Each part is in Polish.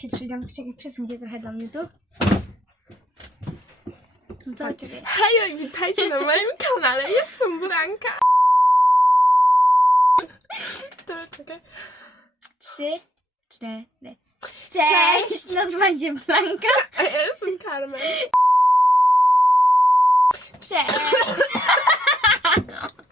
się przyjdę, czekaj, przesuń się trochę do mnie tu. No to czekaj. Hej, witajcie na moim kanale, jestem Blanka. Dobra, czekaj. Trzy, cztery. Cześć! Nazywam się Blanka. A ja jestem Carmen. Cześć!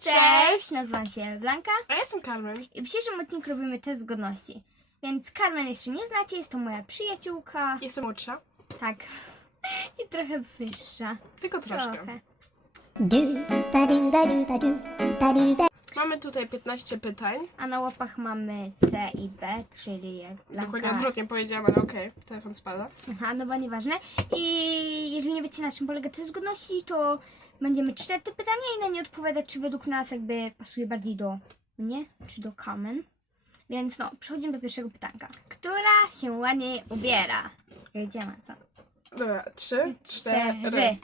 Cześć! Nazywam się Blanka. A ja jestem Carmen. I w dzisiejszym odcinku robimy test zgodności. Więc Carmen jeszcze nie znacie, jest to moja przyjaciółka. Jestem młodsza, Tak. I trochę wyższa. tylko troszkę. Trochę. Do ba do ba do ba do ba do ba. Mamy tutaj 15 pytań. A na łapach mamy C i B, czyli jak Dokładnie odwrotnie powiedziałam, ale okej, telefon spada. Aha, dobra, nieważne. I jeżeli nie wiecie na czym polega test zgodności, to będziemy czytać te pytania i na nie odpowiadać, czy według nas jakby pasuje bardziej do mnie, czy do Carmen. Więc no, przechodzimy do pierwszego pytanka. Która się ładniej ubiera? Wiedziemy co. Dobra, 3, 4. Cztery.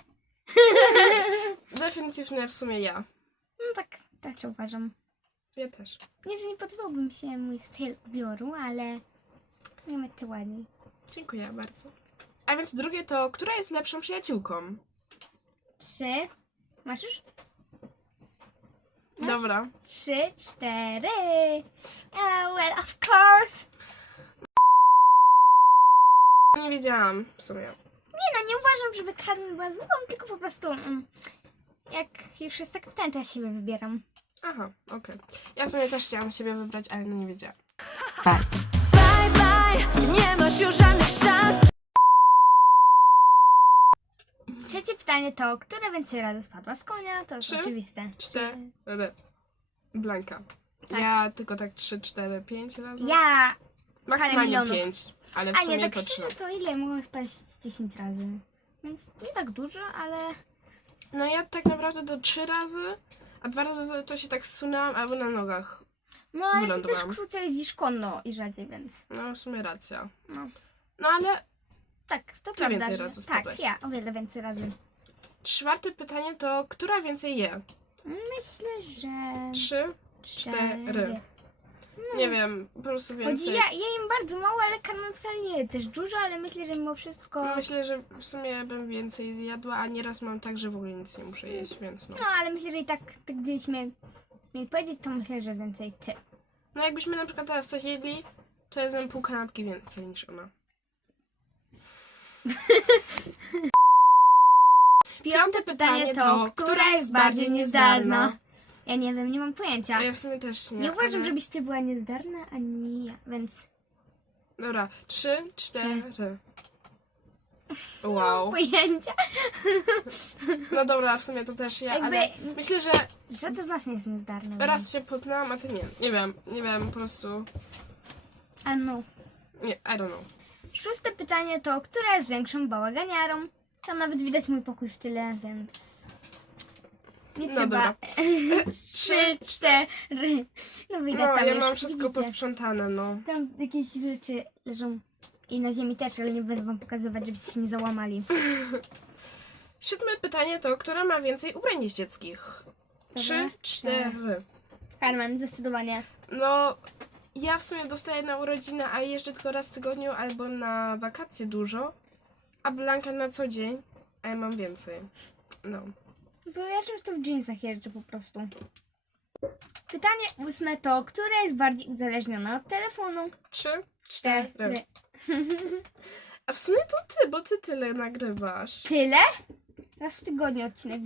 Definitywnie w sumie ja. No tak, się uważam. Ja też. Nie, że nie podobałby mi się mój styl ubioru, ale nie ty ładniej. Dziękuję bardzo. A więc drugie to, która jest lepszą przyjaciółką? Trzy. Masz już? Dobra. Trzy, cztery. Uh, well, of course. Nie wiedziałam w sumie. Nie no, nie uważam, żeby Carmen była złą, tylko po prostu mm, jak już jest tak pytanie, to ja siebie wybieram. Aha, okej. Ja w sumie też chciałam siebie wybrać, ale no nie wiedziałam. Bye bye, nie masz już żadnych szans. Trzecie pytanie to, która więcej razy spadła z konia? To jest Trzy. oczywiste. Cztery. Blanka. Tak. Ja tylko tak 3, 4, 5 razy. Ja, Maksymalnie milionów. 5, ale w a sumie nie, tak to 3. szczerze, to ile mogłam spać 10 razy? Więc nie tak dużo, ale No ja tak naprawdę to 3 razy, a dwa razy to się tak zsunęłam albo na nogach. no ale ty też Wylądowałam. krócej jeździsz konno i rzadziej, więc No w sumie racja. no. No ale Tak, to Ty prawda, więcej że- razy Tak, ja o wiele więcej razy. czwarte pytanie to, która więcej je? Myślę, że 3, 4. Nie wiem, po prostu Chodzi, więcej. ja, ja jem bardzo mało, ale Carmen wcale nie też dużo, ale myślę, że mimo wszystko... Myślę, że w sumie bym więcej zjadła, a nieraz mam tak, że w ogóle nic nie muszę jeść, więc no. No, ale myślę, że i tak, tak gdybyśmy mieli powiedzieć, to myślę, że więcej ty. No jakbyśmy na przykład teraz coś jedli, to ja zjem pół kanapki więcej niż ona. Piąte pytanie to, która jest bardziej niezdarna? Ja nie wiem, nie mam pojęcia. Ja w sumie też nie. Nie uważam, ale- żebyś ty była niezdarna, ani ja, więc... Dobra, trzy, cztery. Wow. Pojęcia? No dobra, w sumie to też ja, Jakby- ale myślę, że Żaden z nas nie jest niezdarny. raz się potknęłam, a ty nie. Nie wiem, nie wiem, po prostu... A no. Nie, I don't know. Szóste pytanie to, która jest większą bałaganiarą? Tam nawet widać mój pokój w tyle, więc... Nie No trzeba... dobra. Trzy, cztery. No widać No, tam ja już, mam wszystko widzicie. posprzątane, no. Tam jakieś rzeczy leżą i na ziemi też, ale nie będę wam pokazywać, żebyście się nie załamali. Siódme pytanie to, która ma więcej ubrań jeździeckich? Trzy, cztery. Carmen, zdecydowanie. No, ja w sumie dostaję na urodziny, a jeżdżę tylko raz w tygodniu albo na wakacje dużo, a Blanka na co dzień, a ja mam więcej. No. Bo ja często w jeansach jeżdżę po prostu. Pytanie ósme to, która jest bardziej uzależniona od telefonu? Trzy, Cztery. A w sumie to ty, bo ty tyle nagrywasz. Tyle? Raz w tygodniu odcinek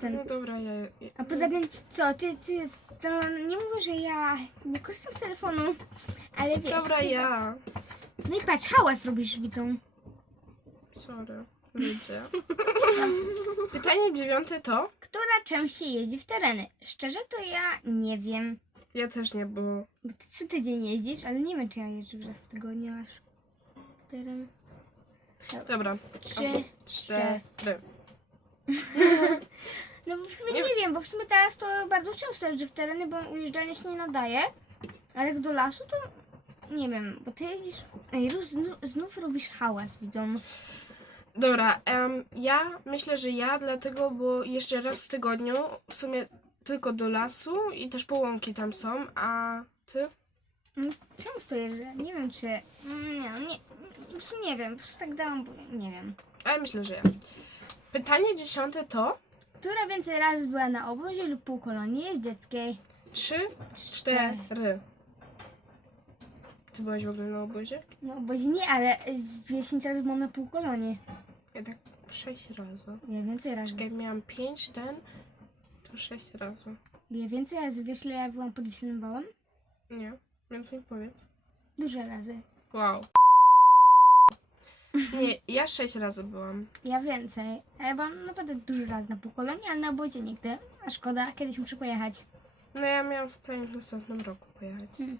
ten. No dobra, ja... ja A poza tym, co, ty, ty, to nie mówię, że ja nie korzystam z telefonu, ale wiesz. dobra, ty- ja. No i patrz, hałas robisz, widzą. Sorry. Widzę. Pytanie dziewiąte to? Która częściej jeździ w tereny? Szczerze to ja nie wiem. Ja też nie, bo... Bo ty co tydzień jeździsz, ale nie wiem, czy ja jeżdżę raz w tygodniu aż w teren. Dobra. Trzy, Cztery. No bo w sumie Nie- nie, wiem, bo w sumie teraz to bardzo często jeżdżę w tereny, bo ujeżdżanie się nie nadaje. Ale jak do lasu to nie wiem, bo ty jeździsz... Ej, Rus, znów, znów robisz hałas, widzą. Dobra, em, ja myślę, że ja dlatego, bo jeszcze raz w tygodniu w sumie tylko do lasu i też połąki tam są, a ty? Mm, Czemu stoję, że nie wiem czy... mm, Nie, no nie, nie, po prostu nie wiem, po prostu tak dałam, bo nie wiem. Ale myślę, że ja. Pytanie dziesiąte to Która więcej razy była na obozie lub półkolonii jeździeckiej? trzy, cztery. Ty byłaś w ogóle na obozie? No obozie nie, ale z 10 razy byłam na półkolonii. Ja tak sześć razy. Ja więcej razy. Czekaj, miałam pięć, ten, to sześć razy. Ja więcej razy, wiesz ile ja byłam pod Wiślanym Wałem? Nie, więc mi powiedz. Dużo razy. Wow. Nie, ja sześć razy byłam. Ja więcej. A Ja byłam naprawdę dużo razy na półkolonii, ale na obozie nigdy. A szkoda, kiedyś muszę pojechać. No ja miałam w planie w następnym roku pojechać. Hmm.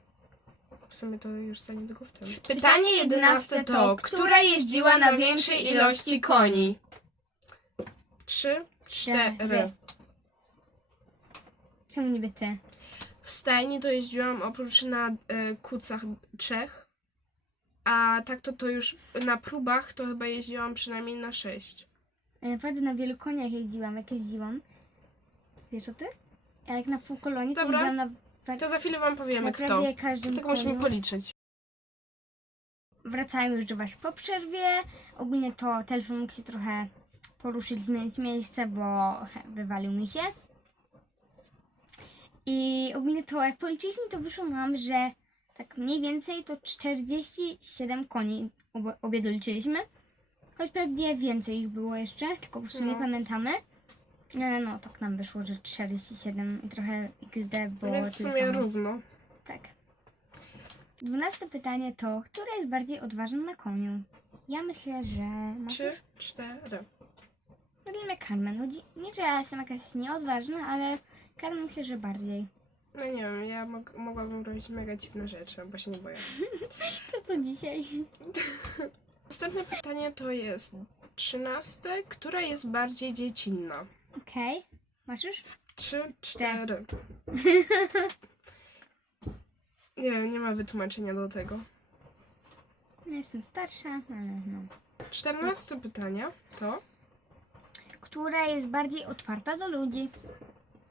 W sumie to już za niedługo w tym. Pytanie jedenaste to, która jeździła na większej ilości koni? Trzy, cztery. Czemu niby ty? W stajni to jeździłam oprócz na e, kucach trzech, a tak to to już na próbach to chyba jeździłam przynajmniej na sześć. Ja naprawdę na wielu koniach jeździłam, jak jeździłam. Wiesz o tym? A jak na półkolonii to Dobra. jeździłam na, pra- To za chwilę wam powiemy na kto. prawie każdym Tylko musimy policzyć. Wracajmy już do Was po przerwie. Ogólnie to telefon mógł się trochę poruszyć, zmienić miejsce, bo wywalił mi się. I ogólnie to jak policzyliśmy, to wyszło nam, że tak mniej więcej to 47 koni obie, obie doliczyliśmy. Choć pewnie więcej ich było jeszcze, tylko po prostu nie No. pamiętamy. E, No, tak nam wyszło, że 47 i trochę XD, bo Więc w tyle sumie samo. równo. Tak. Dwunaste pytanie to, która jest bardziej odważna na koniu? Ja myślę, że... Trzy, cztery. Wedle mnie Carmen. Chodzi... Nie, że ja jestem jakaś nieodważna, ale Carmen myślę, że bardziej. No nie wiem, ja mog- mogłabym robić mega dziwne rzeczy, bo się nie boję. To co dzisiaj? Następne pytanie to jest trzynaste. Która jest bardziej dziecinna? Okej. Masz już? Trzy, cztery. Nie wiem, nie ma wytłumaczenia do tego. Ja jestem starsza, ale no. Czternaste pytanie to Która jest bardziej otwarta do ludzi?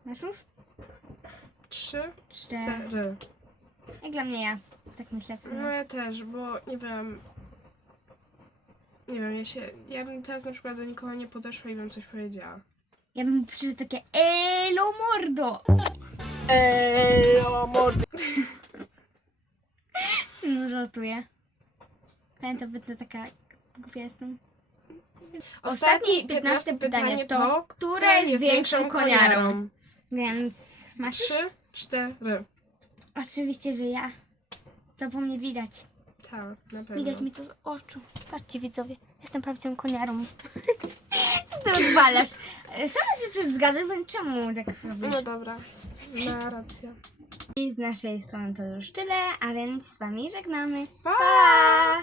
Masz już? trzy, Cztery. cztery. Jak dla mnie ja. Tak myślę. No ja też, bo nie wiem. Nie wiem, ja się. Ja bym teraz na przykład do nikogo nie podeszła i bym coś powiedziała. Ja bym przyszedł takie Elo mordo! Elo, mordy. No żartuję. Pamiętam, by to taka głupia jestem. Ostatnie piętnaste pytanie to, która jest większą koniarą? Więc masz Trzy, cztery. Oczywiście, że ja. To po mnie widać. Tak, na pewno. Widać mi to z oczu. Patrzcie widzowie, jestem prawdziwą koniarą. Ty odwalasz? E, Sama się przez więc czemu tak robisz? No dobra, ma rację. I z naszej strony to już tyle, a więc z wami żegnamy. Pa! Pa!